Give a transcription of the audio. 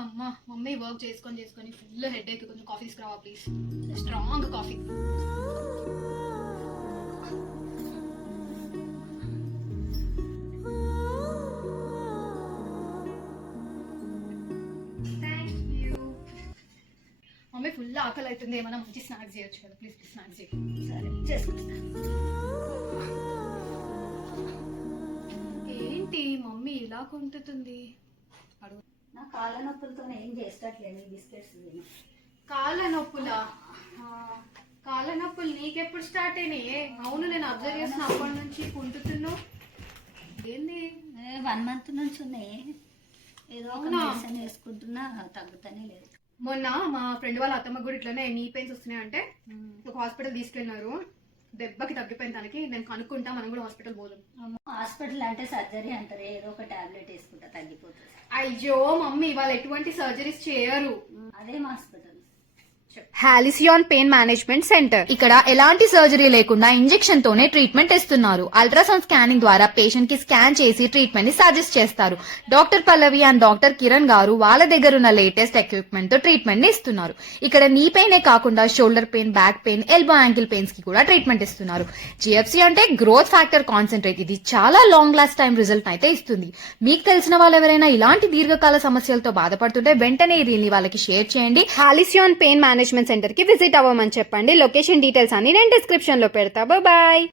అమ్మా mummy work చేసుకొని full head ఏక్, కొంచెం కాఫీ తీసుకురావా please, strong coffee. Mummy full ఆకలి అవుతుంది, ఏమైనా మంచి స్నాక్స్ చేయొచ్చు కదా ప్లీజ్, స్నాక్స్ చేయి. సరే చేసుకుంటా. ఏంటి మమ్మీ ఇలా కొంటుంది? అడుగు. నా కాళ్ళ నొప్పులతో ఏం చేస్తట్లేదు, ఈ బిస్కెట్స్ తిని. కాళ్ళ నొప్పులా? కాళ్ళ నొప్పులు నీకెప్పుడు స్టార్ట్ అయినాయి? అవును, నేను అబ్జర్వ్ చేసిన అప్పటి నుంచి కుంటుతున్నావు. ఏంది? 1 month నుంచి ఉన్నాయి. ఏదో ఒక మెడిసిన్ వేసుకుంటున్నా, తగ్గుతానే లేదు. మొన్న మా ఫ్రెండ్ వాళ్ళ అత్తమ్మ కూడా ఇట్లానే నీ పెయిన్స్ వస్తున్నాయి అంటే ఒక హాస్పిటల్ తీసుకెళ్ళినారు. దెబ్బకి తగ్గిపోయిన దానికి నేను కనుక్కుంటా, మనం కూడా హాస్పిటల్ పోదాం. హాస్పిటల్ అంటే సర్జరీ అంటారు, ఏదో ఒక టాబ్లెట్ వేసుకుంటా తగ్గిపోతుంది. అయ్యో మమ్మీ, వాళ్ళు ఎటువంటి సర్జరీస్ చేయరు. అదేం hospital? Halcyon pain management centre. ఇక్కడ ఎలాంటి సర్జరీ లేకుండా ఇంజెక్షన్ తోనే ట్రీట్మెంట్ ఇస్తున్నారు. అల్ట్రాసౌండ్ స్కానింగ్ ద్వారా పేషెంట్ కి స్కాన్ చేసి ట్రీట్మెంట్ ని సజెస్ట్ చేస్తారు. Doctor Pallavi and doctor Kiran గారు వాళ్ళ దగ్గర ఉన్న లేటెస్ట్ ఎక్విప్మెంట్ తో ట్రీట్మెంట్ ని ఇస్తున్నారు. ఇక్కడ నీ పెయినే కాకుండా shoulder pain, back pain, elbow ankle pains కి కూడా ట్రీట్మెంట్ ఇస్తున్నారు. జిఎఫ్సి అంటే గ్రోత్ ఫ్యాక్టర్ కాన్సెంట్రేట్. ఇది చాలా లాంగ్ లాస్ట్ టైం రిజల్ట్ అయితే ఇస్తుంది. మీకు తెలిసిన వాళ్ళు ఎవరైనా ఇలాంటి దీర్ఘకాల సమస్యలతో బాధపడుతుంటే వెంటనే దీన్ని వాళ్ళకి షేర్ చేయండి. హాలిసియాన్ పెయిన్ మేనేజ్మెంట్ సెంటర్ కి విజిట్ అవ్వమని చెప్పండి. లొకేషన్ డీటెయిల్స్ అన్ని నేను డిస్క్రిప్షన్ లో పెడతా. బాయ్.